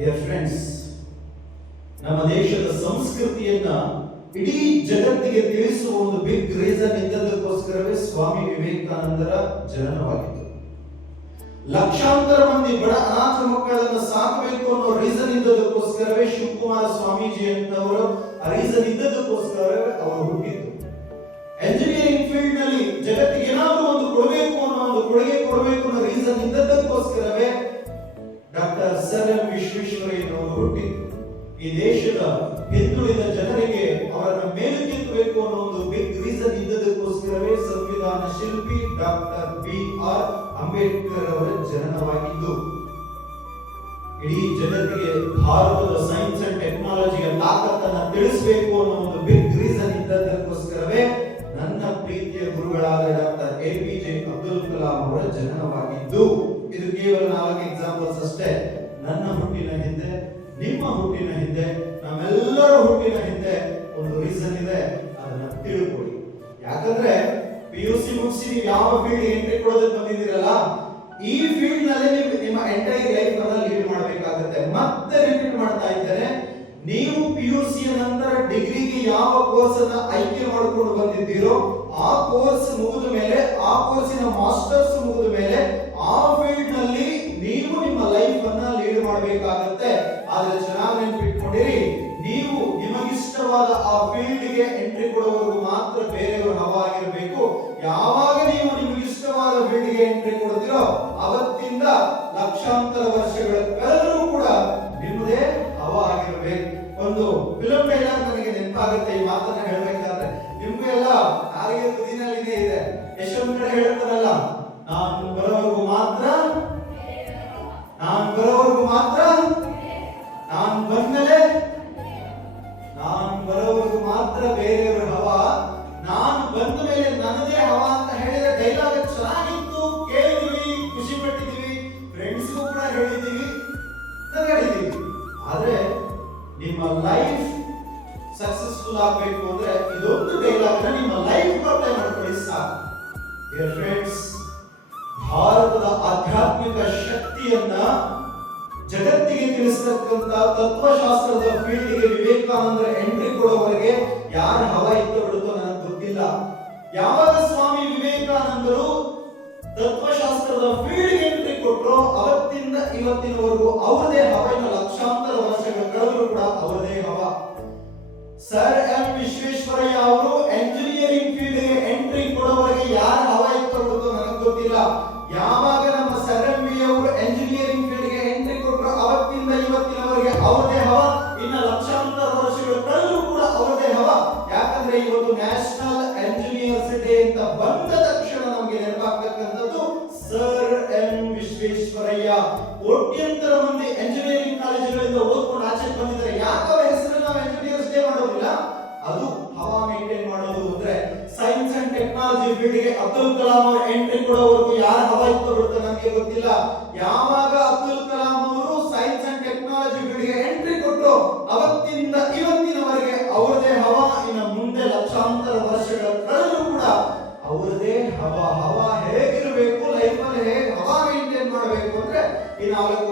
Dear friends, ನಮ್ಮ ದೇಶದ ಸಂಸ್ಕೃತಿಯನ್ನ ಇಡೀ ಜಗತ್ತಿಗೆ ತಿಳಿಸುವ ಒಂದು ಬಿಗ್ ರೀಸನ್ ಇದ್ದದಕ್ಕೋಸ್ಕರವೇ ಸ್ವಾಮಿ ವಿವೇಕಾನಂದರ ಜನನವಾಗಿತ್ತು. ಲಕ್ಷಾಂತರ ಮಂದಿ ಬಡ ಅನಾಥ ಮಕ್ಕಳನ್ನು ಸಾಕಬೇಕು ಅನ್ನೋ ರೀಸನ್ ಇದ್ದದಕ್ಕೋಸ್ಕರವೇ ಶಿವಕುಮಾರ ಸ್ವಾಮೀಜಿ ಅಂತವರು ಆ ರೀಸನ್ ಇದ್ದದಕ್ಕೋಸ್ಕರವೇ ಅವರು ಹುಟ್ಟಿದ್ದು. ಎಂಜಿನಿಯರಿಂಗ್ ಫೀಲ್ಡ್ ನಲ್ಲಿ ಜಗತ್ತಿಗೆ ಏನಾದರೂ ಒಂದು ಕೊಡಬೇಕು ಅನ್ನೋ ಒಂದು ಕೊಡುಗೆ ಕೊಡಬೇಕು ಅನ್ನೋ ರೀಸನ್ ಇದ್ದದಕ್ಕೋಸ್ಕರವೇ ಡಾಕ್ಟರ್ ಸರ್ ಎಂ ವಿಶ್ವೇಶ್ವರಯ್ಯನವರು ಹುಟ್ಟಿದ್ದು. ಈ ದೇಶದ ಹಿಂದುಳಿದ ಜನರಿಗೆ ಅವರನ್ನು ಮೇಲಕ್ಕೆತ್ತಬೇಕು ಅನ್ನೋ ಒಂದು ಬಿಗ್ ರೀಸನ್ ಇದ್ದದಕ್ಕೋಸ್ಕರವೇ ಸಂವಿಧಾನ ಶಿಲ್ಪಿ ಡಾಕ್ಟರ್ BR ಅಂಬೇಡ್ಕರ್ ಅವರ ಜನನವಾಗಿದ್ದು. ಇಡೀ ಜಗತ್ತಿಗೆ ಭಾರತದ ಸೈನ್ಸ್ ಅಂಡ್ ಟೆಕ್ನಾಲಜಿಯ ತಾಕತ್ತನ್ನು ತಿಳಿಸಬೇಕು ಅನ್ನೋ ಒಂದು ಬಿಗ್ ರೀಸನ್ ಇದ್ದದಕ್ಕೋಸ್ಕರವೇ ನನ್ನ ಪ್ರೀತಿಯ ಗುರುಗಳಾದ ಡಾಕ್ಟರ್ APJ ಅಬ್ದುಲ್ ಕಲಾಂ ಅವರ ಜನನವಾಗಿದ್ದು. ಇದು ಕೇವಲ 4 ಎಕ್ಸಾಂಪಲ್ಸ್ ಅಷ್ಟೇ. ನನ್ನ ಹುಟ್ಟಿನ ಹಿಂದೆ, ನಿಮ್ಮ ಹುಟ್ಟಿನ ಹಿಂದೆ, ನಮ್ಮೆಲ್ಲರ ಹುಟ್ಟಿನ ಹಿಂದೆ ಒಂದು ರೀಸನ್ ಇದೆ. ಅದನ್ನ ತಿಳ್ಕೊಳ್ಳಿ. ಯಾಕಂದ್ರೆ PUC ಮುಗಿಸಿ ನೀವು ಯಾವ ಫೀಲ್ಡ್ ಎಂಟ್ರಿ ಕೊಡೋದಕ್ಕೆ ಬಂದಿದ್ದೀರಲ್ಲ, ಈ ಫೀಲ್ಡ್ ನಲ್ಲಿ ನಿಮ್ಮ ಎಂಟೈರ್ ಲೈಫ್ ಅನ್ನ ಲೀಡ್ ಮಾಡಬೇಕಾಗುತ್ತೆ. ಮತ್ತೆ ರಿಪೀಟ್ ಮಾಡ್ತಾ ಇದ್ದೇನೆ, ನೀವು PUC ನಂತರ ಡಿಗ್ರಿಗೆ ಯಾವ ಕೋರ್ಸ್ ಅನ್ನ ಆಯ್ಕೆ ಮಾಡಿಕೊಂಡು ಬಂದಿದ್ದೀರೋ ಆ ಕೋರ್ಸ್ ಮುಗಿದ ಮೇಲೆ, ಆ ಕೋರ್ಸಿನ ಮಾಸ್ಟರ್ಸ್ ಮುಗಿದ ಮೇಲೆ ಆ ಫೀಲ್ಡ್ ನಲ್ಲಿ ನೀವು ನಿಮ್ಮ ಲೈಫ್ ಅನ್ನ ಲೀಡ್ ಮಾಡಬೇಕಾಗುತ್ತೆ. ಆದ್ರೆ ಚೆನ್ನಾಗಿ ನೆನಪಿಟ್ಕೊಂಡಿರಿ, ನೀವು ನಿಮಗಿಷ್ಟವಾದ ಆ ಫೀಲ್ಡ್ ಗೆ ಎಂಟ್ರಿ ಕೊಡುವವರೆಗೂ ಮಾತ್ರ ಬೇರೆಯವರು ಹವಾ ಆಗಿರಬೇಕು. ಯಾವಾಗ ನೀವು ನಿಮಗಿಷ್ಟವಾದ ಫೀಲ್ಡ್ ಗೆ ಎಂಟ್ರಿ ಕೊಡ್ತೀರೋ ಅವತ್ತಿಂದ ಲಕ್ಷಾಂತರ ವರ್ಷಗಳ ಕಳೆದರೂ ಕೂಡ ನಿಮ್ಮದೇ ಹವಾ ಆಗಿರಬೇಕು. ಒಂದು ಫಿಲಂ ಡೈಲಾಗ್ ನನಗೆ ನೆನಪಾಗುತ್ತೆ ಈ ಮಾತನ್ನ ಹೇಳಬೇಕಾದ್ರೆ. ನಿಮ್ಗೂ ಎಲ್ಲ ಯಾರಿಗೆ ತುದಿನಲ್ಲಿದೆ ಇದೆ, ಯಶವಂತ ಕಡೆ ಹೇಳ್ತಾರಲ್ಲ, ನಾನು ಬರೋವರೆಗೂ ಮಾತ್ರ, ನಾನು ಬರೋವರೆಗೂ ಮಾತ್ರ, ನಾನು ಬಂದ್ಮೇಲೆ, ನಾನು ಬರೋವರೆಗೂ ಮಾತ್ರ ಬೇರೆಯವರ ಹವಾ, ನಾನು ಬಂದ ಮೇಲೆ ನನ್ನದೇ ಹವಾ ಅಂತ ಹೇಳಿದ ಡೈಲಾಗ್ ಚೆನ್ನಾಗಿತ್ತು. ಕೇಳಿದೀವಿ, ಖುಷಿ ಪಟ್ಟಿದೀವಿ, ಫ್ರೆಂಡ್ಸ್ಗೂ ಕೂಡ ಹೇಳಿದೀವಿ, ನಗಾಡಿದೀವಿ. ಆದ್ರೆ ನಿಮ್ಮ ಲೈಫ್ ಸಕ್ಸಸ್ಫುಲ್ ಆಗಬೇಕು ಅಂದ್ರೆ ಇದೊಂದು ಡೈಲಾಗ್ ನಿಮ್ಮ ಲೈಫ್ ಅಪ್ಲೈ ಮಾಡ್ಕೊಳ್ಳಿ ಸಾಕು. ಡಿಯರ್ ಫ್ರೆಂಡ್ಸ್, ಭಾರತದ ಆಧ್ಯಾತ್ಮಿಕ ಶಕ್ತಿಯನ್ನ ಜಗತ್ತಿಗೆ ತಿಳಿಸತಕ್ಕಂತ ತತ್ವಶಾಸ್ತ್ರದ ಫೀಲ್ಡ್ಗೆ ವಿವೇಕಾನಂದರ ಎಂಟ್ರಿ ಕೊಡುವವರೆಗೆ ಯಾರ ಹವಾ ಇತ್ತು ಬಿಡುತ್ತೋ ನನಗೆ ಗೊತ್ತಿಲ್ಲ. ಯಾವಾಗ ಸ್ವಾಮಿ ವಿವೇಕಾನಂದರು ತತ್ವಶಾಸ್ತ್ರದ ಫೀಲ್ಡ್ಗೆ ಎಂಟ್ರಿ ಕೊಟ್ಟರು ಅವತ್ತಿಂದ ಇವತ್ತಿನವರೆಗೂ ಅವರದೇ ಹವಾ. ಇನ್ನು ಲಕ್ಷಾಂತರ ವರ್ಷಗಳ ಕಳೆದರೂ ಕೂಡ ಅವರದೇ ಹವಾ. ಸರ್ ಎಂ ವಿಶ್ವೇಶ್ವರಯ್ಯ ಅವರು ಎಂಜಿನಿಯರಿಂಗ್ ಫೀಲ್ಡ್ಗೆ ಎಂಟ್ರಿ ಕೊಡುವವರೆಗೆ ಯಾರ ಹವಾ ಇತ್ತು ಬಿಡುತ್ತೋ ನನಗೆ ಗೊತ್ತಿಲ್ಲ. ಯಾವಾಗ ನಮ್ಮ ಸರ್ ಎಂ ವಿ ಅವರು ಎಂಜಿನಿಯರಿಂಗ್ ಫೀಲ್ಡ್ಗೆ ಎಂಟ್ರಿ ಕೊಟ್ಟರು ಅವತ್ತಿಂದ ಇವತ್ತಿನವರೆಗೆ ಅವರದೇ ಹವಾ. ಇನ್ನು ಲಕ್ಷಾಂತರ ವರ್ಷಗಳ ಕಳೆದರೂ ಕೂಡ ಅವರದೇ ಹವಾ. ಯಾಕಂದ್ರೆ ಇವತ್ತು ನ್ಯಾಷನಲ್ ಎಂಜಿನಿಯರ್ಸ್ ಡೇ ಅಂತ ಬಂದ ತಕ್ಷಣ ನಮಗೆ ನೆನಪಾಗ್ತಕ್ಕಂಥದ್ದು ಸರ್ ಎಂ ವಿಶ್ವೇಶ್ವರಯ್ಯ. ಕೋಟ್ಯಂತರ ಮಂದಿ ಎಂಜಿನಿಯರಿಂಗ್ ಕಾಲೇಜುಗಳಿಂದ ಓದ್ಕೊಂಡು ಆಚೆ ಬಂದಿದ್ದಾರೆ. ಯಾಕವ ಹೆಸರು ನಾವು ಎಂಜಿನಿಯರ್ಸ್ ಡೇ ಮಾಡೋದಿಲ್ಲ? ಅದು ಹವಾ ಮೇಂಟೈನ್ ಮಾಡೋದು. ಅಂದ್ರೆ ಸೈನ್ಸ್ ಅಂಡ್ ಟೆಕ್ನಾಲಜಿ ಫೀಲ್ಡ್ಗೆ ಅಬ್ದುಲ್ ಕಲಾಂ ಅವರು ಎಂಟ್ರಿ ಕೊಡೋವರೆಗೂ ಯಾರ ಹವಾ ಇತ್ತು ಬಿಡುತ್ತೆ ನನಗೆ ಗೊತ್ತಿಲ್ಲ. ಯಾವಾಗ ಅಬ್ದುಲ್ ಕಲಾಂ ಅವರು ಸೈನ್ಸ್ ಅಂಡ್ ಟೆಕ್ನಾಲಜಿ ಫೀಲ್ಡ್ಗೆ ಎಂಟ್ರಿ ಕೊಟ್ಟರು ಅವತ್ತಿಂದ ಇವತ್ತಿನವರೆಗೆ ಅವರದೇ ಹವಾ. ಇನ್ನು ಮುಂದೆ ಲಕ್ಷಾಂತರ ವರ್ಷಗಳ ಕಳೆದರೂ ಕೂಡ ಅವರದೇ ಹವಾ. ಹವಾ ಹೇಗಿರಬೇಕು, ಲೈಫ್ ಅಲ್ಲಿ ಹೇಗೆ ಹವಾ ಮೇಂಟೈನ್ ಮಾಡಬೇಕು ಅಂದ್ರೆ ಈ 4